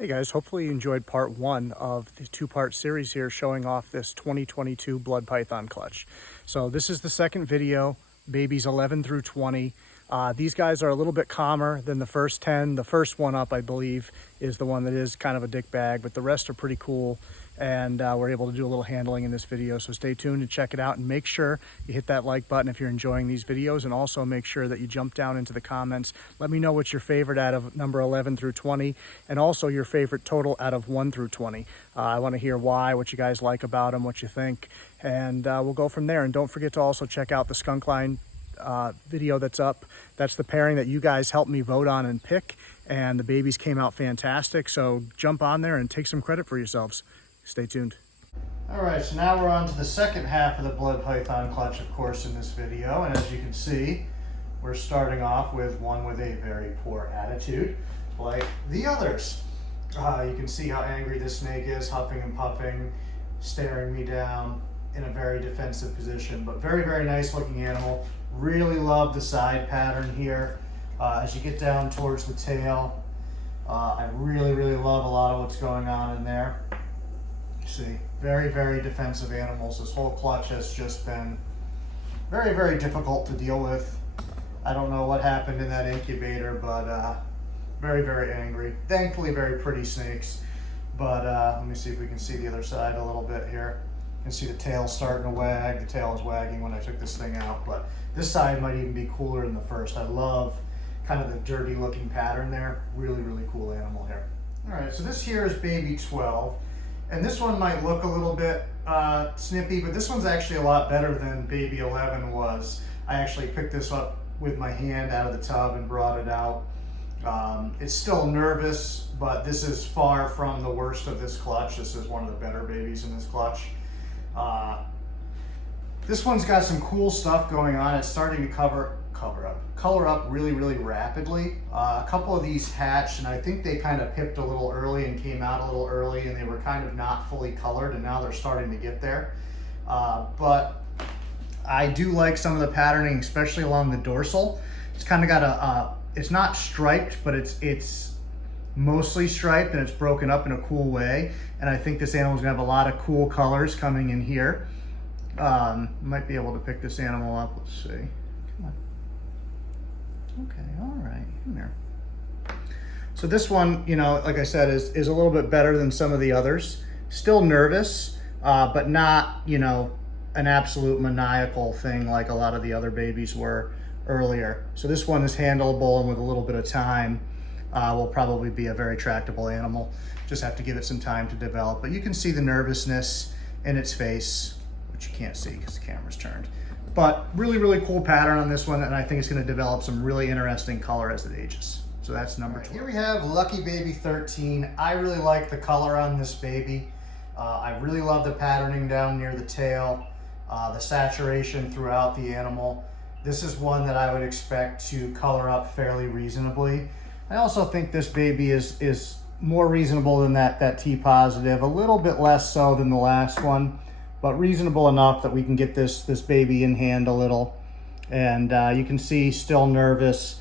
Hey guys, hopefully you enjoyed part one of the two-part series here showing off this 2022 blood python clutch. So this is the second video, babies 11 through 20. These guys are a little bit calmer than the first 10. The first one up, I believe, is the one that is kind of a dick bag, but the rest are pretty cool. And we're able to do a little handling in this video. So stay tuned and check it out, and make sure you hit that like button if you're enjoying these videos, and also make sure that you jump down into the comments. Let me know what's your favorite out of number 11 through 20, and also your favorite total out of 1 through 20. I want to hear why, what you guys like about them, what you think, and we'll go from there. And don't forget to also check out the skunk line video that's up. That's the pairing that you guys helped me vote on and pick, and the babies came out fantastic. So jump on there and take some credit for yourselves. Stay tuned. All right, so now we're on to the second half of the blood python clutch, of course, in this video. And as you can see, we're starting off with one with a very poor attitude, like the others. You can see how angry this snake is, huffing and puffing, staring me down in a very defensive position, but very, very nice looking animal. Really love the side pattern here. As you get down towards the tail, I really, really love a lot of what's going on in there. See, very, very defensive animals. This whole clutch has just been very, very difficult to deal with. I don't know what happened in that incubator, but very, very angry. Thankfully, very pretty snakes. But let me see if we can see the other side a little bit here. You can see the tail starting to wag. The tail was wagging when I took this thing out, but this side might even be cooler than the first. I love kind of the dirty looking pattern there. Really, really cool animal here. All right, so this here is baby 12. And this one might look a little bit snippy, but this one's actually a lot better than baby 11 was. I actually picked this up with my hand out of the tub and brought it out. It's still nervous, but this is far from the worst of this clutch. This is one of the better babies in this clutch. This one's got some cool stuff going on. It's starting to color up really, really rapidly. A couple of these hatched, and I think they kind of pipped a little early and came out a little early, and they were kind of not fully colored, and now they're starting to get there. But I do like some of the patterning, especially along the dorsal. It's kind of got it's not striped, but it's mostly striped, and it's broken up in a cool way. And I think this animal's gonna have a lot of cool colors coming in here. Might be able to pick this animal up. Let's see. Come on. Okay, all right, come here. So this one, you know, like I said, is a little bit better than some of the others. Still nervous, but not, you know, an absolute maniacal thing like a lot of the other babies were earlier. So this one is handleable, and with a little bit of time, will probably be a very tractable animal. Just have to give it some time to develop. But you can see the nervousness in its face, which you can't see because the camera's turned. But really, really cool pattern on this one, and I think it's going to develop some really interesting color as it ages. So that's number 12. Here we have Lucky Baby 13. I really like the color on this baby. I really love the patterning down near the tail, the saturation throughout the animal. This is one that I would expect to color up fairly reasonably. I also think this baby is more reasonable than that T positive, a little bit less so than the last one, but reasonable enough that we can get this baby in hand a little. And you can see still nervous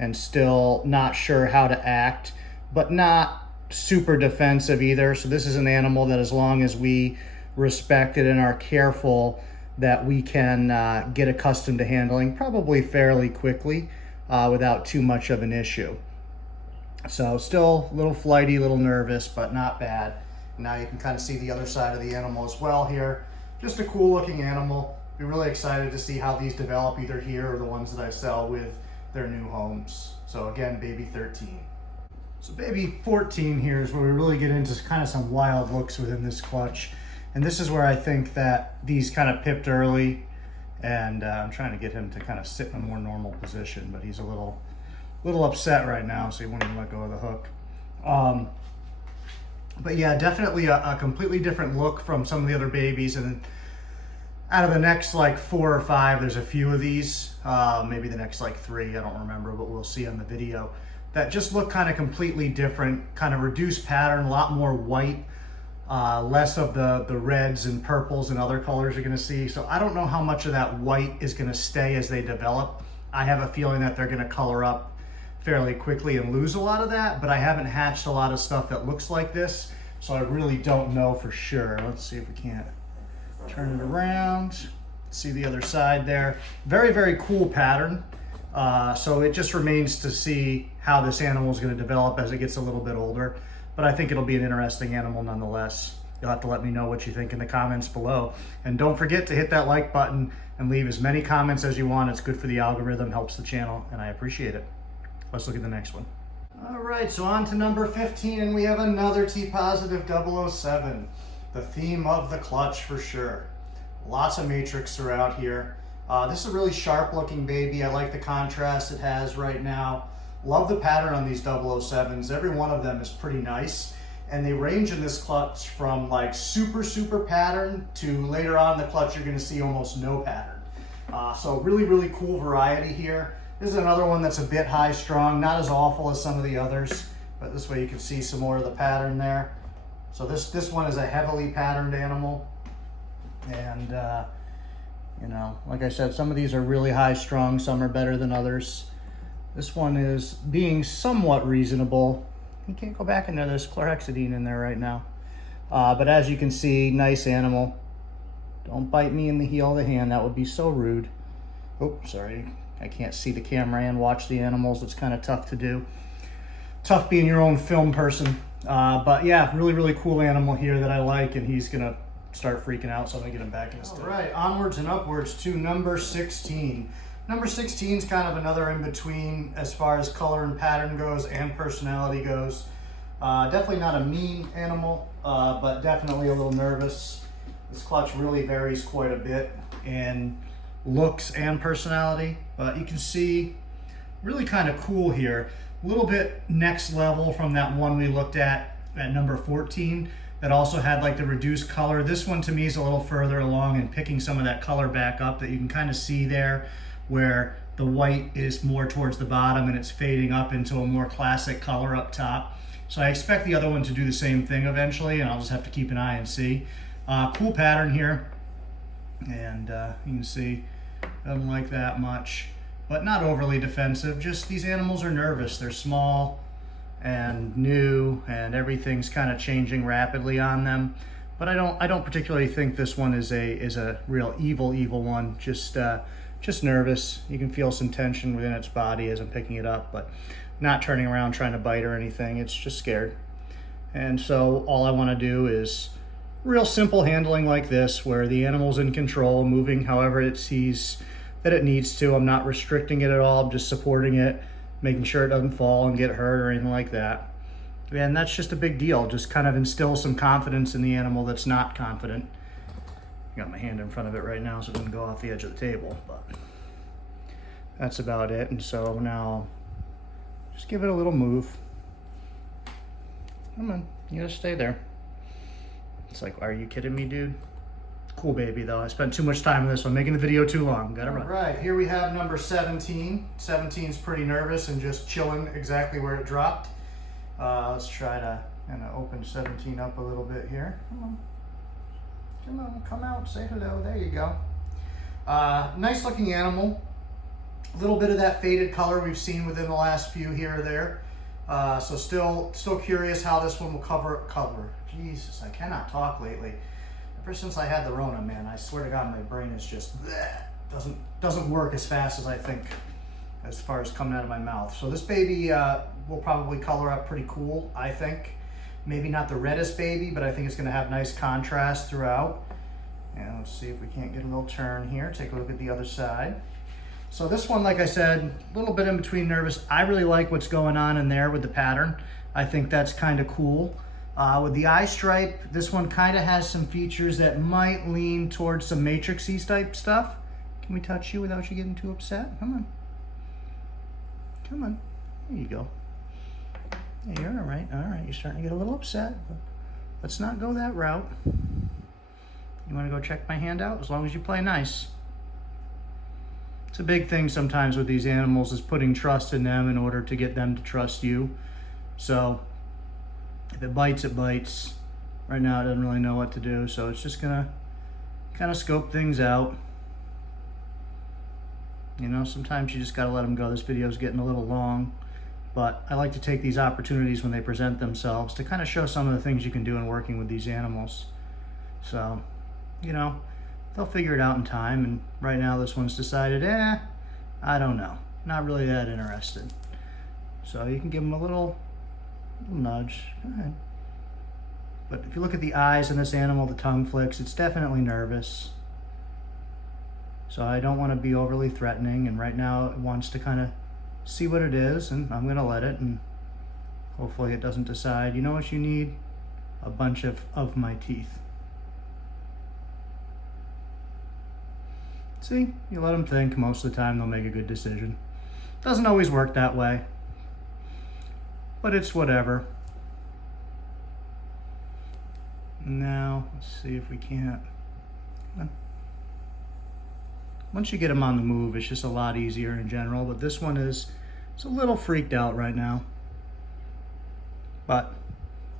and still not sure how to act, but not super defensive either. So this is an animal that, as long as we respect it and are careful, that we can get accustomed to handling probably fairly quickly without too much of an issue. So still a little flighty, a little nervous, but not bad. Now you can kind of see the other side of the animal as well here. Just a cool looking animal. Be really excited to see how these develop, either here or the ones that I sell with their new homes. So again, baby 13. So baby 14 here is where we really get into kind of some wild looks within this clutch. And this is where I think that these kind of pipped early, and I'm trying to get him to kind of sit in a more normal position, but he's a little upset right now, so he won't even let go of the hook. But yeah, definitely a completely different look from some of the other babies. And out of the next like 4 or 5, there's a few of these, maybe the next like 3, I don't remember, but we'll see on the video, that just look kind of completely different, kind of reduced pattern, a lot more white, less of the reds and purples and other colors you're gonna see. So I don't know how much of that white is gonna stay as they develop. I have a feeling that they're gonna color up fairly quickly and lose a lot of that, but I haven't hatched a lot of stuff that looks like this, so I really don't know for sure. Let's see if we can't turn it around. See the other side there. Very, very cool pattern. So it just remains to see how this animal is going to develop as it gets a little bit older, but I think it'll be an interesting animal nonetheless. You'll have to let me know what you think in the comments below. And don't forget to hit that like button and leave as many comments as you want. It's good for the algorithm, helps the channel, and I appreciate it. Let's look at the next one. All right, so on to number 15, and we have another T-positive 007. The theme of the clutch for sure. Lots of matrix throughout here. This is a really sharp looking baby. I like the contrast it has right now. Love the pattern on these 007s. Every one of them is pretty nice. And they range in this clutch from like super, super pattern to later on in the clutch, you're gonna see almost no pattern. So really, really cool variety here. This is another one that's a bit high strung, not as awful as some of the others, but this way you can see some more of the pattern there. So this one is a heavily patterned animal. And you know, like I said, some of these are really high strung, some are better than others. This one is being somewhat reasonable. You can't go back in there, there's chlorhexidine in there right now. But as you can see, nice animal. Don't bite me in the heel of the hand, that would be so rude. Oh, sorry, I can't see the camera and watch the animals. It's kind of tough to do. Tough being your own film person. But yeah, really, really cool animal here that I like, and he's gonna start freaking out, so I'm gonna get him back in his den. All right, onwards and upwards to number 16. Number 16 is kind of another in between as far as color and pattern goes and personality goes. Definitely not a mean animal, but definitely a little nervous. This clutch really varies quite a bit in looks and personality, but you can see really kind of cool here. A little bit next level from that one we looked at number 14 that also had like the reduced color. This one to me is a little further along and picking some of that color back up that you can kind of see there, where the white is more towards the bottom and it's fading up into a more classic color up top. So I expect the other one to do the same thing eventually, and I'll just have to keep an eye and see. Cool pattern here, and you can see, doesn't like that much, but not overly defensive. Just these animals are nervous. They're small and new, and everything's kind of changing rapidly on them. But I don't particularly think this one is a real evil one. Just nervous. You can feel some tension within its body as I'm picking it up, but not turning around trying to bite or anything. It's just scared. And so all I want to do is real simple handling like this, where the animal's in control, moving however it sees that it needs to. I'm not restricting it at all. I'm just supporting it, making sure it doesn't fall and get hurt or anything like that. And that's just a big deal. Just kind of instill some confidence in the animal that's not confident. Got my hand in front of it right now so it doesn't go off the edge of the table, but that's about it. And so now just give it a little move. Come on, you gotta stay there. It's like, are you kidding me, dude? Cool baby though. I spent too much time on this one, making the video too long. Gotta run. All right, here we have number 17. 17's pretty nervous and just chilling exactly where it dropped. Let's try to kind of open 17 up a little bit here. Come on. Come on, come out, say hello. There you go. Nice looking animal. A little bit of that faded color we've seen within the last few here or there. So still curious how this one will cover. Jesus, I cannot talk lately. Ever since I had the Rona, man, I swear to God, my brain is just doesn't work as fast as I think, as far as coming out of my mouth. So this baby will probably color up pretty cool, I think. Maybe not the reddest baby, but I think it's gonna have nice contrast throughout. And let's see if we can't get a little turn here. Take a look at the other side. So this one, like I said, a little bit in between nervous. I really like what's going on in there with the pattern. I think that's kind of cool. With the eye stripe, this one kind of has some features that might lean towards some matrixy type stuff. Can we touch you without you getting too upset? Come on. Come on. There you go. Yeah, you're all right. All right, you're starting to get a little upset, but let's not go that route. You want to go check my hand out? As long as you play nice. It's a big thing sometimes with these animals, is putting trust in them in order to get them to trust you. So if it bites, it bites. Right now it doesn't really know what to do, so it's just gonna kind of scope things out. You know, sometimes you just gotta let them go. This video is getting a little long. but I like to take these opportunities when they present themselves to kind of show some of the things you can do in working with these animals. So, you know, they'll figure it out in time, and right now this one's decided, I don't know, not really that interested. So you can give them a little nudge. Go ahead. But if you look at the eyes in this animal, the tongue flicks, it's definitely nervous. So I don't want to be overly threatening, and right now it wants to kind of see what it is, and I'm going to let it, and hopefully it doesn't decide, you know what you need? A bunch of my teeth. See, you let them think, most of the time they'll make a good decision. Doesn't always work that way, but it's whatever. Now, let's see if we can't. Once you get them on the move, it's just a lot easier in general, but this one it's a little freaked out right now. But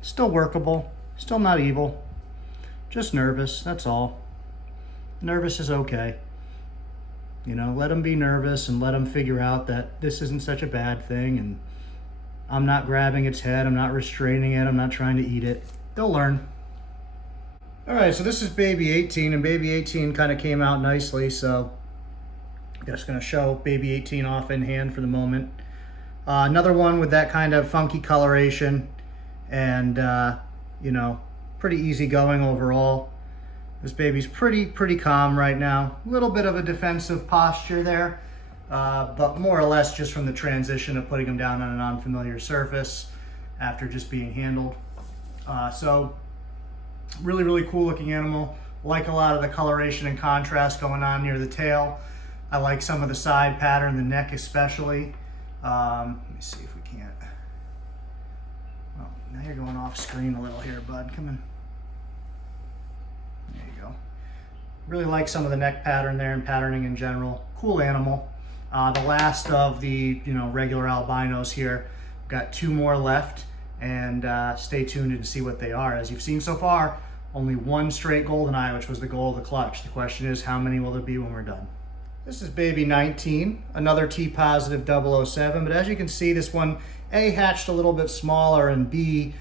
still workable, still not evil, just nervous, that's all. Nervous is okay. You know, let them be nervous and let them figure out that this isn't such a bad thing, and I'm not grabbing its head, I'm not restraining it, I'm not trying to eat it. They'll learn. All right, so this is baby 18, and baby 18 kind of came out nicely, so I'm just gonna show baby 18 off in hand for the moment. Another one with that kind of funky coloration, and you know, pretty easy going overall. This baby's pretty calm right now. A little bit of a defensive posture there, but more or less just from the transition of putting him down on an unfamiliar surface after just being handled. So really cool looking animal. Like a lot of the coloration and contrast going on near the tail. I like some of the side pattern, the neck especially. Let me see if we can't. Well, now you're going off screen a little here, bud. Come in. There you go. Really like some of the neck pattern there and patterning in general. Cool animal. The last of the regular albinos here. Got 2 more left, and stay tuned to see what they are. As you've seen so far, only 1 straight golden eye, which was the goal of the clutch. The question is, how many will there be when we're done? This is baby 19, another T-positive 007, but as you can see, this one, A, hatched a little bit smaller, and B,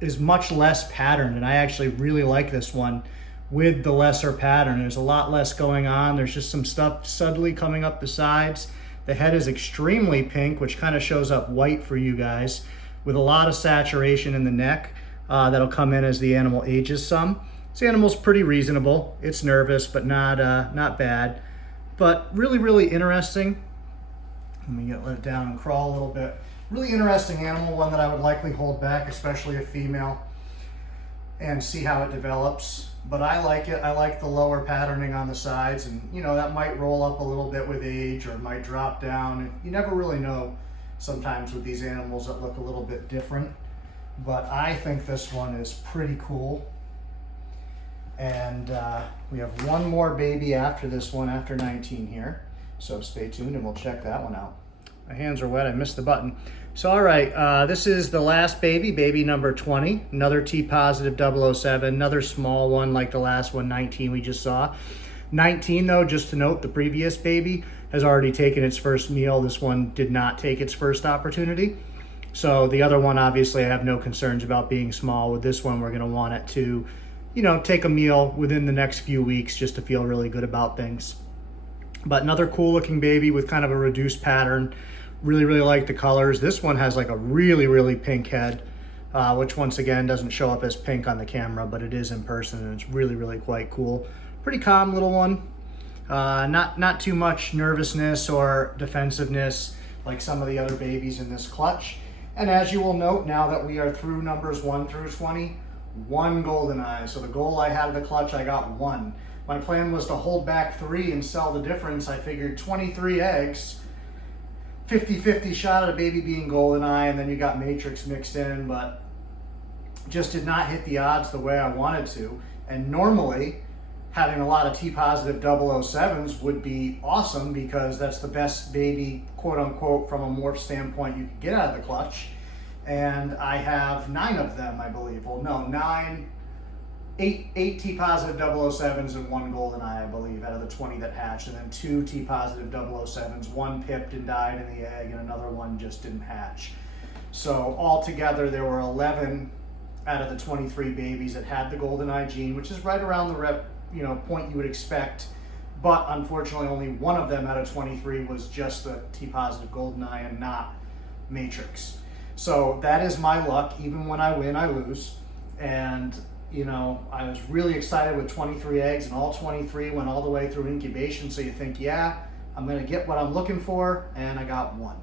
is much less patterned, and I actually really like this one with the lesser pattern. There's a lot less going on. There's just some stuff subtly coming up the sides. The head is extremely pink, which kind of shows up white for you guys, with a lot of saturation in the neck that'll come in as the animal ages some. This animal's pretty reasonable. It's nervous, but not bad. But really interesting. Let me let it down and crawl a little bit. Really interesting animal, one that I would likely hold back, especially a female, and see how it develops. But I like it. I like the lower patterning on the sides, and that might roll up a little bit with age, or it might drop down. You never really know sometimes with these animals that look a little bit different. But I think this one is pretty cool. And we have 1 more baby after this one, after 19 here. So stay tuned and we'll check that one out. My hands are wet, I missed the button. So all right, this is the last baby, baby number 20. Another T-positive 007, another small one like the last one, 19 we just saw. 19 though, just to note, the previous baby has already taken its first meal. This one did not take its first opportunity. So the other one, obviously, I have no concerns about being small. With this one, we're gonna want it to take a meal within the next few weeks just to feel really good about things. But another cool looking baby with kind of a reduced pattern. Really like the colors. This one has like a really pink head, which once again doesn't show up as pink on the camera, but it is in person, and it's really quite cool. Pretty calm little one. Not too much nervousness or defensiveness like some of the other babies in this clutch. And as you will note, now that we are through numbers 1 through 20, 1 golden eye. So the goal I had of the clutch, I got 1. My plan was to hold back 3 and sell the difference. I figured 23 eggs, 50-50 shot at a baby being golden eye, and then you got matrix mixed in, but just did not hit the odds the way I wanted to. And normally, having a lot of T-positive 007s would be awesome, because that's the best baby, quote unquote, from a morph standpoint you could get out of the clutch. And I have 9 of them, I believe. Well, no, 9, eight T-positive 007s and 1 golden eye, I believe, out of the 20 that hatched, and then 2 T-positive 007s. 1 pipped and died in the egg, and another one just didn't hatch. So altogether, there were 11 out of the 23 babies that had the golden eye gene, which is right around the point you would expect. But unfortunately, only 1 of them out of 23 was just the T-positive golden eye and not matrix. So that is my luck. Even when I win, I lose. And I was really excited with 23 eggs, and all 23 went all the way through incubation. So you think, yeah, I'm going to get what I'm looking for, and I got 1.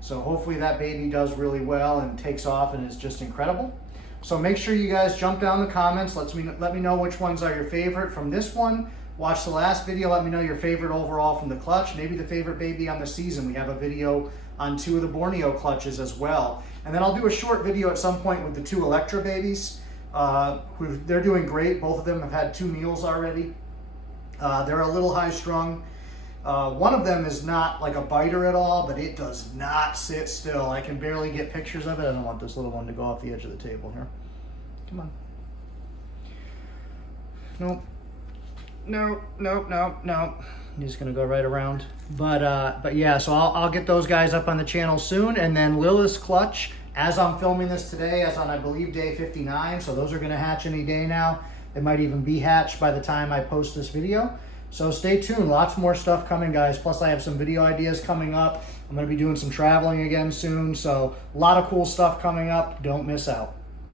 So hopefully that baby does really well and takes off and is just incredible. So make sure you guys jump down in the comments. Let me know which ones are your favorite from this one. Watch the last video. Let me know your favorite overall from the clutch. Maybe the favorite baby on the season. We have a video on 2 of the Borneo clutches as well. And then I'll do a short video at some point with the 2 Electra babies. They're doing great. Both of them have had 2 meals already. They're a little high strung. One of them is not like a biter at all, but it does not sit still. I can barely get pictures of it. I don't want this little one to go off the edge of the table here. Come on. Nope. No. He's just gonna go right around. But yeah, so I'll get those guys up on the channel soon, and then Lilith's clutch, as I'm filming this today, as on I believe day 59, so those are gonna hatch any day now. They might even be hatched by the time I post this video. So stay tuned, lots more stuff coming, guys. Plus I have some video ideas coming up. I'm gonna be doing some traveling again soon, so a lot of cool stuff coming up. Don't miss out.